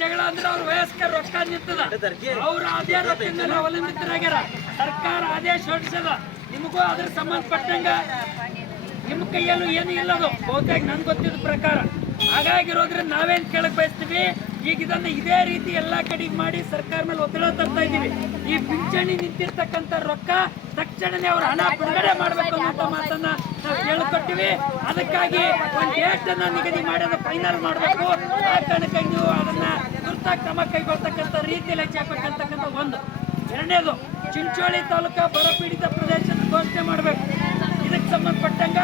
ಜಗಳ ಅಂದ್ರೆ ಅವ್ರ ವಯಸ್ಕರ ರೊಕ್ಕ ನಿಂತದ, ಅವ್ರು ಅದೇ ರೊಕ್ಕದಿಂದ ಅವಲಂಬಿತರಾಗ್ಯಾರ. ಸರ್ಕಾರ ಆದೇಶ ಹೊರಡಿಸದ, ನಿಮಗೂ ಅದ್ರ ಸಂಬಂಧಪಟ್ಟಂಗ ನಿಮ್ಮ ಕೈಯಲ್ಲೂ ಏನು ಇಲ್ಲದು ಬಹುತೇಕ ನನ್ಗೆ ಗೊತ್ತಿದ್ದ ಪ್ರಕಾರ. ಹಾಗಾಗಿರೋದ್ರಿಂದ ನಾವೇನ್ ಕೇಳಕ್ ಬಯಸ್ತೀವಿ, ಈಗ ಇದನ್ನ ಇದೇ ರೀತಿ ಎಲ್ಲಾ ಕಡೆ ಮಾಡಿ ಸರ್ಕಾರ ಮೇಲೆ ಒತ್ತಡ ತರ್ತಾ ಇದೀವಿ. ಈ ಪಿಂಚಣಿ ನಿಂತಿರ್ತಕ್ಕಂಥ ರೊಕ್ಕ ತಕ್ಷಣನೇ ಅವ್ರ ಹಣ ಬಿಡುಗಡೆ ಮಾಡ್ಬೇಕು ಅನ್ನೋ ಮಾತನ್ನ ನಾವು ಕೇಳ್ಕೊಟ್ಟಿವಿ. ಅದಕ್ಕಾಗಿ ಒಂದು ಡೇಟ್ ಅನ್ನ ನಿಗದಿ ಮಾಡಿ ಅದು ಫೈನಲ್ ಮಾಡಬೇಕು. ಆ ಕಾರಣಕ್ಕಾಗಿ ನೀವು ಅದನ್ನ ತುರ್ತಾಗಿ ಕ್ರಮ ಕೈಗೊಳ್ತಕ್ಕಂಥ ರೀತಿಯಲ್ಲಿ ಹೆಚ್ಚಾಕಬೇಕಂತಕ್ಕಂಥ ಒಂದು. ಎರಡನೇದು, ಚಿಂಚೋಳಿ ತಾಲೂಕಾ ಬರಪೀಡಿತ ಪ್ರದೇಶದ ಘೋಷಣೆ ಮಾಡಬೇಕು. ಇದಕ್ಕೆ ಸಂಬಂಧಪಟ್ಟಂಗ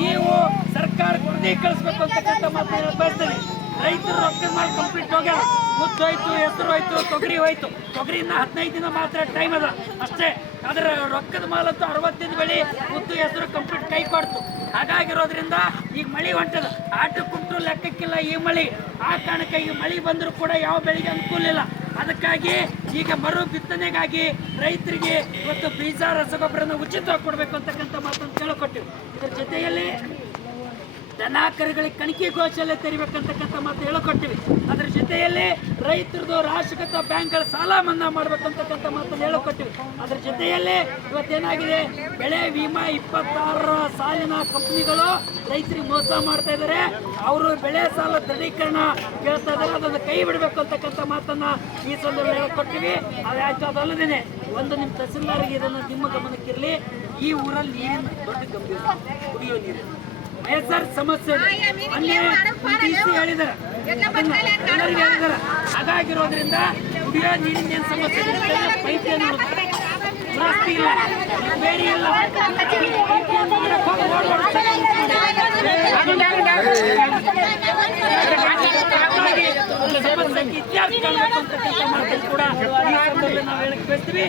ನೀವು ಸರ್ಕಾರ ವರದಿ ಕಳಿಸ್ಬೇಕು ಅಂತಕ್ಕಂಥ ಮಾತನ್ನ ಬಯಸ್ತೀವಿ. ರೈತರು ರೊಕ್ಕದ ಮಾಲ್ ಕಂಪ್ಲೀಟ್ ಹೋಗ್ಯಾರ, ಉದ್ದು ಹೋಯ್ತು, ಹೆಸರು ಹೋಯ್ತು, ತೊಗರಿ ಹೋಯ್ತು. ತೊಗರಿನ 15 ದಿನ ಮಾತ್ರ ಟೈಮ್ ಅದ ಅಷ್ಟೇ. ಆದ್ರೆ ರೊಕ್ಕದ ಮಾಲಂತೂ 60 ದಿನ ಬೆಳೆ, ಉದ್ದು ಹೆಸರು ಕಂಪ್ಲೀಟ್ ಕೈ ಕೊಡ್ತು. ಹಾಗಾಗಿರೋದ್ರಿಂದ ಈಗ ಮಳಿ ಹೊಂಟದ, ಆಟಕ್ಕುಂಟು ಲೆಕ್ಕಕ್ಕಿಲ್ಲ ಈ ಮಳಿ. ಆ ಕಾರಣಕ್ಕೆ ಈಗ ಮಳಿ ಬಂದರೂ ಕೂಡ ಯಾವ ಬೆಳೆಗೆ ಅನುಕೂಲ ಇಲ್ಲ. ಅದಕ್ಕಾಗಿ ಈಗ ಮರು ಬಿತ್ತನೆಗಾಗಿ ರೈತರಿಗೆ ಇವತ್ತು ಬೀಜ ರಸಗೊಬ್ಬರನ ಉಚಿತವಾಗಿ ಕೊಡಬೇಕು ಅಂತಕ್ಕಂಥ ಮಾತನ್ನು ಕೇಳಿಕೊಟ್ಟಿವಿ. ಇದರ ಜೊತೆಯಲ್ಲಿ ದನಾಕರುಗಳಿಗೆ ಕಣಿಕೆ ಗೋಶಾಲೆ ತೆರಿಬೇಕಂತಕ್ಕಂಥ ಮಾತು ಹೇಳಿಕೊಟ್ಟಿವಿ. ಅದರ ಜೊತೆಯಲ್ಲಿ ರೈತರದು ರಾಷ್ಟ್ರೀಕೃತ ಬ್ಯಾಂಕ್ಗಳ ಸಾಲ ಮನ್ನಾ ಮಾಡ್ಬೇಕಂತಕ್ಕಂಥ ಮಾತನ್ನು ಹೇಳಿಕೊಟ್ಟಿವಿ. ಅದರ ಜೊತೆಯಲ್ಲಿ ಇವತ್ತೇನಾಗಿದೆ, ಬೆಳೆ ವಿಮಾ 26 ಸಾಲಿನ ಕಂಪನಿಗಳು ರೈತರಿಗೆ ಮೋಸ ಮಾಡ್ತಾ ಇದ್ದಾರೆ. ಅವರು ಬೆಳೆ ಸಾಲ ದೃಢೀಕರಣ ಕೇಳ್ತಾ ಇದ್ದಾರೆ, ಅದನ್ನು ಕೈ ಬಿಡಬೇಕು ಅಂತಕ್ಕಂಥ ಮಾತನ್ನ ಈ ಸಂದರ್ಭದಲ್ಲಿ ಹೇಳಿಕೊಟ್ಟಿವಿ. ಅದಾಯ್ತು. ಅದಲ್ಲದೇನೆ ಒಂದು ನಿಮ್ಮ ತಹಸೀಲ್ದಾರ್ಗೆ ಇದನ್ನು ನಿಮ್ಮ ಗಮನಕ್ಕಿರಲಿ, ಈ ಊರಲ್ಲಿ ನೀರಿನ ದೊಡ್ಡ ಗಂಭೀರ ಕುಡಿಯೋ ನೀರು ಸರ್ ಸಮಸ್ಯೆ ಹೇಳಿದಾರೆ, ಎಲ್ಲರಿಗೂ ಹೇಳಿದಾರೆ. ಹಾಗಾಗಿರೋದ್ರಿಂದ ಕುಡಿಯೋ ನೀರಿನ ಏನು ಸಮಸ್ಯೆ ಪೈಪ್ ಏನು ಜಾಸ್ತಿ ಇಲ್ಲ, ಬೇರೆ ಇಲ್ಲ. ಸಮಸ್ಯೆಗೆ ಇತ್ಯರ್ಥ ಕಾಣಬೇಕಂತಕ್ಕಂಥ ಮಾತನ್ನು ಕೂಡ ನಾವು ಹೇಳಕ್ ಬಯಸ್ತೀವಿ.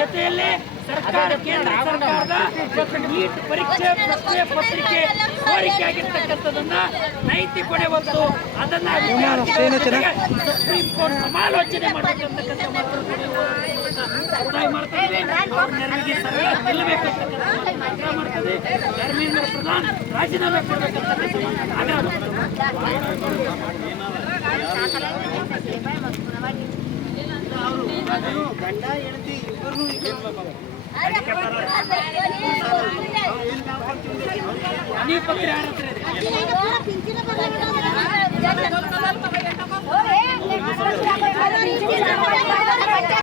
ಜೊತೆಯಲ್ಲಿ ಸರ್ಕಾರ, ಕೇಂದ್ರ ಸರ್ಕಾರದ ನೀಟ್ ಪರೀಕ್ಷೆ ಪ್ರಶ್ನೆ ಪತ್ರಿಕೆ ಸೋರಿಕೆ ಆಗಿರ್ತಕ್ಕಂಥದನ್ನ ನೈತಿಕತೆ ಹೊತ್ತು ಅದನ್ನ ಸುಪ್ರೀಂ ಕೋರ್ಟ್ ಸಮಾಲೋಚನೆ ಮಾಡಬೇಕಂತಕ್ಕಂಥ ಮಾತನ್ನು ಒತ್ತಾಯ ಮಾಡ್ತಾ ಇದ್ದೀವಿ. ಅವ್ರ ನೆರವಿಗೆ ಸರ್ಕಾರ ನಿಲ್ಲಬೇಕಂತಕ್ಕಂಥ ಆಗ್ರಹ ಮಾಡ್ತದೆ. ಧರ್ಮೇಂದ್ರ ಪ್ರಧಾನ್ ರಾಜೀನಾಮೆ ಕೊಡಬೇಕಂತಕ್ಕಂಥ ಆಗ್ರಹ ಗಂಡ ಹೆಂಡತಿ ಇಬ್ಬರು ಮನೆ ಪತ್ರ ಯಾರ ಹತ್ರ ಇದೆ?